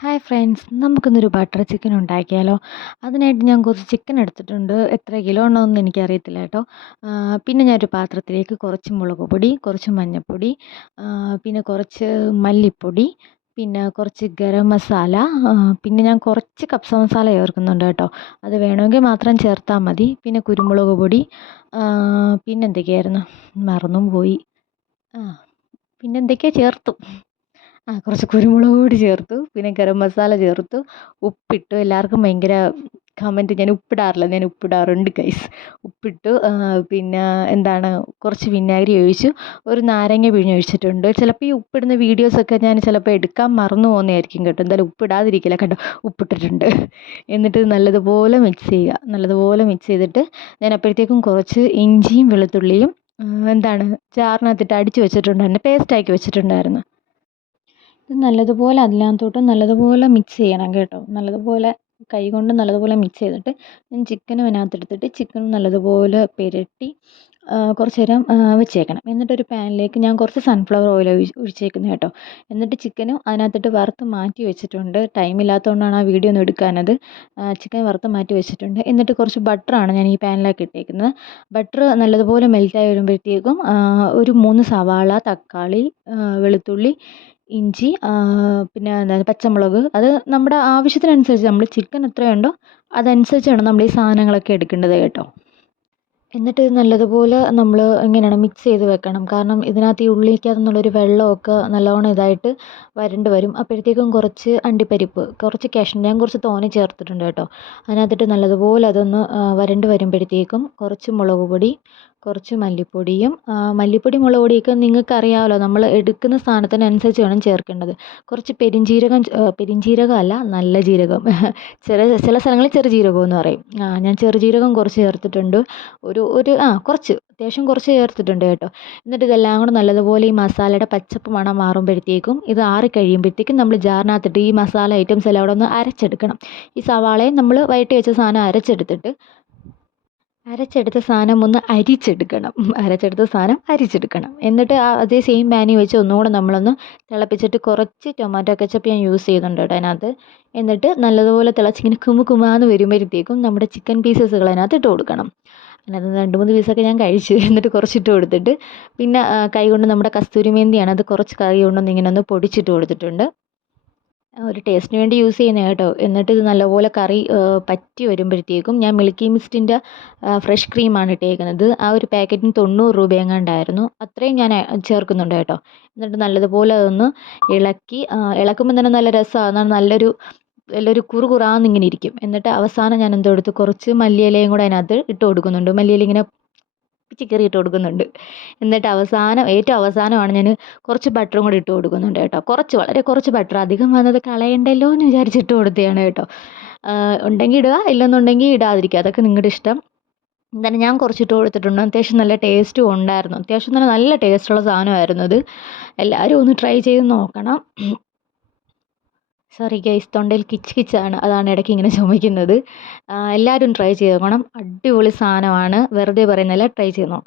Hi friends, നമുക്കിന്നൊരു butter chicken ഉണ്ടാക്കിയാലോ? അതിനായിട്ട് ഞാൻ കുറച്ച് ചിക്കൻ എടുത്തിട്ടുണ്ട്. എത്ര കിലോ ഉണ്ടെന്നൊന്നും എനിക്കറിയത്തില്ല കേട്ടോ. പിന്നെ ഞാനൊരു പാത്രത്തിലേക്ക് കുറച്ച് മുളക് പൊടി, കുറച്ച് മഞ്ഞൾപ്പൊടി, പിന്നെ കുറച്ച് മല്ലിപ്പൊടി, പിന്നെ കുറച്ച് ഗരം മസാല, പിന്നെ ഞാൻ കുറച്ച് കപ്സ മസാല ചേർക്കുന്നുണ്ട് കേട്ടോ. അത് വേണമെങ്കിൽ മാത്രം ചേർത്താൽ മതി. പിന്നെ കുരുമുളക് പൊടി, പിന്നെ എന്തൊക്കെയായിരുന്നു, മറന്നും പോയി. ആ പിന്നെ എന്തൊക്കെയോ ചേർത്തു. കുറച്ച് കുരുമുളക് പൊടി ചേർത്തു, പിന്നെ ഗരം മസാല ചേർത്തു, ഉപ്പിട്ടു. എല്ലാവർക്കും ഭയങ്കര കമൻറ്റ്, ഞാൻ ഉപ്പിടാറില്ല, ഞാൻ ഉപ്പിടാറുണ്ട് ഗൈസ്. ഉപ്പിട്ടു. പിന്നെ എന്താണ്, കുറച്ച് വിനാഗിരി ഒഴിച്ചു, ഒരു നാരങ്ങ പിഴിഞ്ഞൊഴിച്ചിട്ടുണ്ട്. ചിലപ്പോൾ ഈ ഉപ്പിടുന്ന വീഡിയോസൊക്കെ ഞാൻ ചിലപ്പോൾ എടുക്കാൻ മറന്നു പോകുന്നതായിരിക്കും കേട്ടോ. എന്തായാലും ഉപ്പിടാതിരിക്കില്ല കേട്ടോ, ഉപ്പിട്ടിട്ടുണ്ട്. എന്നിട്ട് നല്ലതുപോലെ മിക്സ് ചെയ്യുക. നല്ലതുപോലെ മിക്സ് ചെയ്തിട്ട് ഞാൻ അപ്പോഴത്തേക്കും കുറച്ച് ഇഞ്ചിയും വെളുത്തുള്ളിയും എന്താണ് ജാറിനകത്തിട്ട് അടിച്ച് വെച്ചിട്ടുണ്ടായിരുന്നു, പേസ്റ്റാക്കി വെച്ചിട്ടുണ്ടായിരുന്നു. ഇത് നല്ലതുപോലെ അതിനകത്തോട്ട് നല്ലതുപോലെ മിക്സ് ചെയ്യണം കേട്ടോ. നല്ലതുപോലെ കൈ കൊണ്ട് നല്ലതുപോലെ മിക്സ് ചെയ്തിട്ട് ഞാൻ ചിക്കനും അതിനകത്തെടുത്തിട്ട് ചിക്കനും നല്ലതുപോലെ പുരട്ടി കുറച്ച് നേരം വെച്ചേക്കണം. എന്നിട്ടൊരു പാനിലേക്ക് ഞാൻ കുറച്ച് സൺഫ്ലവർ ഓയിൽ ഒഴിച്ചേക്കുന്നത് കേട്ടോ. എന്നിട്ട് ചിക്കനും അതിനകത്തിട്ട് വറുത്ത് മാറ്റി വെച്ചിട്ടുണ്ട്. ടൈം ഇല്ലാത്തതുകൊണ്ടാണ് ആ വീഡിയോ ഒന്നും എടുക്കാനത്. ചിക്കൻ വറുത്ത് മാറ്റി വെച്ചിട്ടുണ്ട്. എന്നിട്ട് കുറച്ച് ബട്ടറാണ് ഞാൻ ഈ പാനിലേക്ക് ഇട്ടേക്കുന്നത്. ബട്ടർ നല്ലതുപോലെ മെൽറ്റായി വരുമ്പോഴത്തേക്കും ഒരു 3 സവാള, തക്കാളി, വെളുത്തുള്ളി, ഇഞ്ചി, പിന്നെ എന്താണ് പച്ചമുളക്, അത് നമ്മുടെ ആവശ്യത്തിനനുസരിച്ച് നമ്മൾ ചിക്കൻ എത്രയുണ്ടോ അതനുസരിച്ചാണ് നമ്മൾ ഈ സാധനങ്ങളൊക്കെ എടുക്കേണ്ടത് കേട്ടോ. എന്നിട്ട് ഇത് നല്ലതുപോലെ നമ്മൾ എങ്ങനെയാണ് മിക്സ് ചെയ്ത് വെക്കണം. കാരണം ഇതിനകത്ത് ഈ ഉള്ളിക്കകത്തു നിന്നുള്ളൊരു വെള്ളമൊക്കെ നല്ലവണ്ണം ഇതായിട്ട് വരണ്ട് വരും. അപ്പോഴത്തേക്കും കുറച്ച് അണ്ടിപ്പരിപ്പ്, കുറച്ച് കാഷ്യൂ, ഞാൻ കുറച്ച് തോനെ ചേർത്തിട്ടുണ്ട് കേട്ടോ. അതിനകത്തിട്ട് നല്ലതുപോലെ അതൊന്ന് വരണ്ട് വരുമ്പോഴത്തേക്കും കുറച്ച് മുളക് പൊടി, കുറച്ച് മല്ലിപ്പൊടിയും, മല്ലിപ്പൊടി മുളക് പൊടിയൊക്കെ നിങ്ങൾക്കറിയാമല്ലോ, നമ്മൾ എടുക്കുന്ന സാധനത്തിനനുസരിച്ച് വേണം ചേർക്കേണ്ടത്. കുറച്ച് പെരിഞ്ജീരകം, പെരിഞ്ജീരകം അല്ല, നല്ല ജീരകം. ചില സ്ഥലങ്ങളിൽ ചെറുജീരകം എന്ന് പറയും. ഞാൻ ചെറുജീരകം കുറച്ച് ചേർത്തിട്ടുണ്ട്. ഒരു ഒരു കുറച്ച്, അത്യാവശ്യം കുറച്ച് ചേർത്തിട്ടുണ്ട് കേട്ടോ. എന്നിട്ട് ഇതെല്ലാം കൂടെ നല്ലതുപോലെ ഈ മസാലയുടെ പച്ചപ്പ് മണം മാറുമ്പോഴത്തേക്കും, ഇത് ആറി കഴിയുമ്പോഴത്തേക്കും നമ്മൾ ജാറിനകത്തിട്ട് ഈ മസാല ഐറ്റംസ് എല്ലാം കൂടെ ഒന്ന് അരച്ചെടുക്കണം. ഈ സവാളയും നമ്മൾ വഴറ്റി വെച്ച സാധനം അരച്ചെടുത്ത സാധനം ഒന്ന് അരിച്ചെടുക്കണം. അരച്ചെടുത്ത സാധനം അരിച്ചെടുക്കണം. എന്നിട്ട് അതേ സെയിം പാനിൽ വെച്ച് ഒന്നുകൂടെ നമ്മളൊന്ന് തിളപ്പിച്ചിട്ട് കുറച്ച് ടൊമാറ്റോ കെച്ചപ്പ് ഞാൻ യൂസ് ചെയ്യുന്നുണ്ട് കേട്ടോ അതിനകത്ത്. എന്നിട്ട് നല്ലതുപോലെ തിളച്ചിങ്ങനെ കുമാന്ന് വരുമ്പോഴത്തേക്കും നമ്മുടെ ചിക്കൻ പീസസുകൾ അതിനകത്ത് ഇട്ട് കൊടുക്കണം. അതിനകത്ത് 2-3 പീസൊക്കെ ഞാൻ കഴിച്ചു. എന്നിട്ട് കുറച്ചിട്ട് കൊടുത്തിട്ട് പിന്നെ കൈ കൊണ്ട് നമ്മുടെ കസ്തൂരി മേന്തിയാണ്, അത് കുറച്ച് കൈ കൊണ്ടൊന്ന് ഇങ്ങനെ ഒന്ന് പൊടിച്ചിട്ട് കൊടുത്തിട്ടുണ്ട്. ഒരു ടേസ്റ്റിന് വേണ്ടി യൂസ് ചെയ്യുന്നത് കേട്ടോ. എന്നിട്ട് ഇത് നല്ലപോലെ കറി പറ്റി വരുമ്പോഴത്തേക്കും ഞാൻ മിൽക്കി മിസ്റ്റിൻ്റെ ഫ്രഷ് ക്രീമാണ് ഇട്ടേക്കുന്നത്. ആ ഒരു പാക്കറ്റിന് 90 രൂപ എങ്ങാണ്ടായിരുന്നു. അത്രയും ഞാൻ ചേർക്കുന്നുണ്ട് കേട്ടോ. എന്നിട്ട് നല്ലതുപോലെ അതൊന്ന് ഇളക്കി, ഇളക്കുമ്പോൾ തന്നെ നല്ല രസമാണ്, നല്ലൊരു കുറുകുറാന്നിങ്ങനെ ഇരിക്കും. എന്നിട്ട് അവസാനം ഞാൻ എന്തോ എടുത്ത് കുറച്ച് മല്ലിയിലയും കൂടെ അതിനകത്ത് ഇട്ട് കൊടുക്കുന്നുണ്ട്. മല്ലിയില ഇങ്ങനെ പിച്ചിക്കറി ഇട്ട് കൊടുക്കുന്നുണ്ട്. എന്നിട്ട് ഏറ്റവും അവസാനമാണ് ഞാൻ കുറച്ച് ബട്ടറും കൂടി ഇട്ട് കൊടുക്കുന്നുണ്ട് കേട്ടോ. വളരെ കുറച്ച് ബട്ടർ, അധികം വന്നത് കളയണ്ടല്ലോ എന്ന് വിചാരിച്ചിട്ട് കൊടുത്തതാണ് കേട്ടോ. ഉണ്ടെങ്കിൽ ഇടുക, ഇല്ലെന്നുണ്ടെങ്കിൽ ഇടാതിരിക്കുക, അതൊക്കെ നിങ്ങളുടെ ഇഷ്ടം. എന്തായാലും ഞാൻ കുറച്ചിട്ട് കൊടുത്തിട്ടുണ്ട്. അത്യാവശ്യം നല്ല ടേസ്റ്റും ഉണ്ടായിരുന്നു. അത്യാവശ്യം നല്ല ടേസ്റ്റുള്ള സാധനമായിരുന്നു അത്. എല്ലാവരും ഒന്ന് ട്രൈ ചെയ്ത് നോക്കണം. സോറി ഗൈസ്, തൊണ്ടയിൽ കിച്ച് കിച്ചാണ്, അതാണ് ഇടയ്ക്ക് ഇങ്ങനെ ചുമയ്ക്കുന്നത്. എല്ലാവരും ട്രൈ ചെയ്ത് നോക്കണം. അടിപൊളി സാധനമാണ്, വെറുതെ പറയുന്നില്ല, ട്രൈ ചെയ്ത് നോക്കണം.